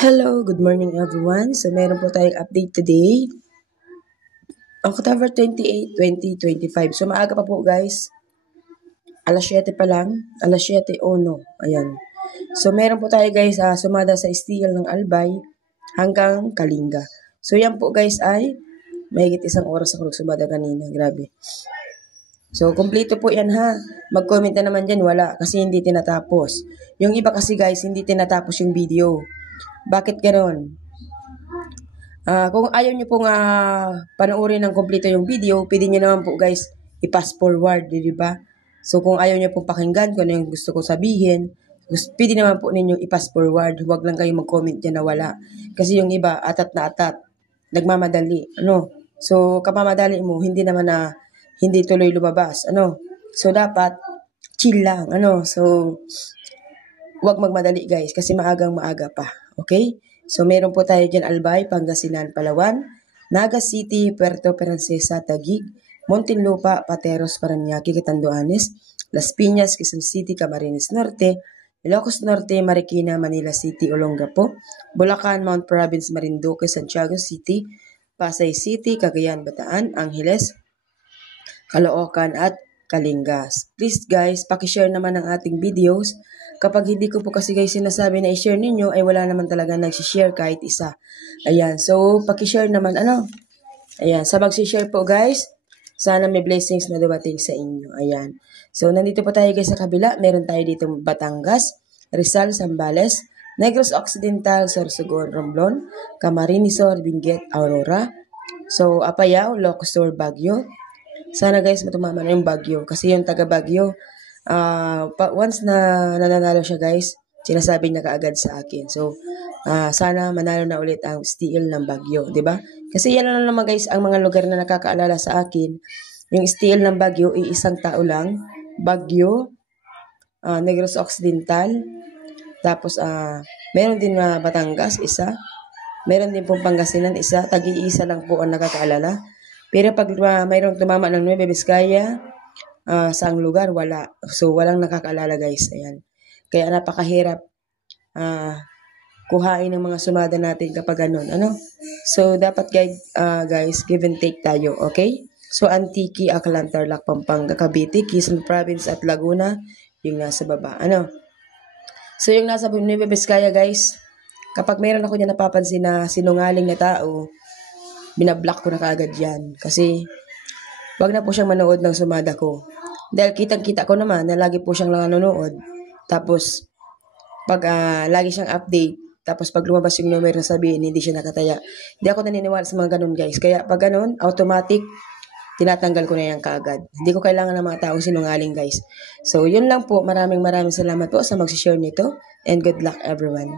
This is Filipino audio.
Hello, good morning everyone. So meron po tayong update today. October 28, 2025. So maaga pa po guys. Alas 7 pa lang. Alas 7:01. Ayan. So meron po tayo guys sumada sa steel ng Albay hanggang Kalinga. So yan po guys ay mahigit isang oras ako nagsumada kanina. Grabe. So, kumpleto po yan ha. Mag-comment na naman dyan, wala. Kasi hindi tinatapos. Yung iba kasi guys, hindi tinatapos yung video. Bakit ganon? Kung ayaw nyo pong panoorin ng kumpleto yung video, pwede nyo naman po guys, i-pass forward, di ba? So, kung ayaw nyo pong pakinggan kung ano yung gusto ko sabihin, pwede naman po ninyong i-pass forward. Huwag lang kayong mag-comment dyan na wala. Kasi yung iba, atat na atat. Nagmamadali. Ano? So, kapamadali mo, hindi naman hindi tuloy lumabas. Ano? So, dapat, chill lang. Ano? So, huwag magmadali guys kasi maagang maaga pa. Okay? So, meron po tayo dyan Albay, Pangasinan, Palawan, Naga City, Puerto Princesa, Taguig, Muntinlupa, Pateros, Parañaque, Catanduanes, Las Piñas, Quezon City, Camarines Norte, Ilocos Norte, Marikina, Manila City, Olongapo, Bulacan, Mount Province, Marinduque, Santiago City, Pasay City, Cagayan, Bataan, Angeles, Caloocan at Kalingas. Please guys, pakishare naman ang ating videos. Kapag hindi ko po kasi guys sinasabi na i-share ninyo, ay wala naman talaga nag-share kahit isa. Ayan, so pakishare naman Ayan, sa mag-share po guys, sana may blessings na dumating sa inyo. Ayan. So nandito po tayo guys sa kabila. Meron tayo dito Batangas, Rizal, Zambales, Negros Occidental, Sorsogon, Romblon, Camarines Sur, Benguet, Aurora. So Apayao, Ilocos Sur, Baguio. Sana guys matumama na yung Baguio. Kasi yung taga Baguio, once na nananalo siya guys, sinasabi niya kaagad sa akin. So, sana manalo na ulit ang steel ng Baguio, di ba? Kasi yan lang naman guys ang mga lugar na nakakaalala sa akin. Yung steel ng Baguio, isang tao lang. Baguio, Negros Occidental, tapos meron din Batangas, isa. Meron din pong Pangasinan, isa. Tag-iisa lang po ang nakakaalala. Pero pag mayroong tumama ng Nueva Vizcaya, saang lugar, wala. So, walang nakakaalala guys. Ayan. Kaya napakahirap kuhain ng mga sumada natin kapag ganun. Ano? So, dapat guys, give and take tayo. Okay? So, Antique, Aklan, Tarlac, Pampanga, Cavite, Quezon Province at Laguna, yung nasa baba. Ano? So, yung nasa Nueva Vizcaya guys, kapag mayroon ako niya napapansin na sinungaling na tao, binablock ko na kaagad yan. Kasi, wag na po siyang manood ng sumada ko. Dahil kitang-kita ko naman na lagi po siyang nanonood. Tapos, pag lagi siyang update, tapos pag lumabas yung numero na sabihin, hindi siya nakataya. Hindi ako naniniwala sa mga ganun guys. Kaya pag ganun, automatic, tinatanggal ko na yan kaagad. Hindi ko kailangan ng mga taong sinungaling guys. So, yun lang po. Maraming salamat po sa mag-share nito. And good luck everyone.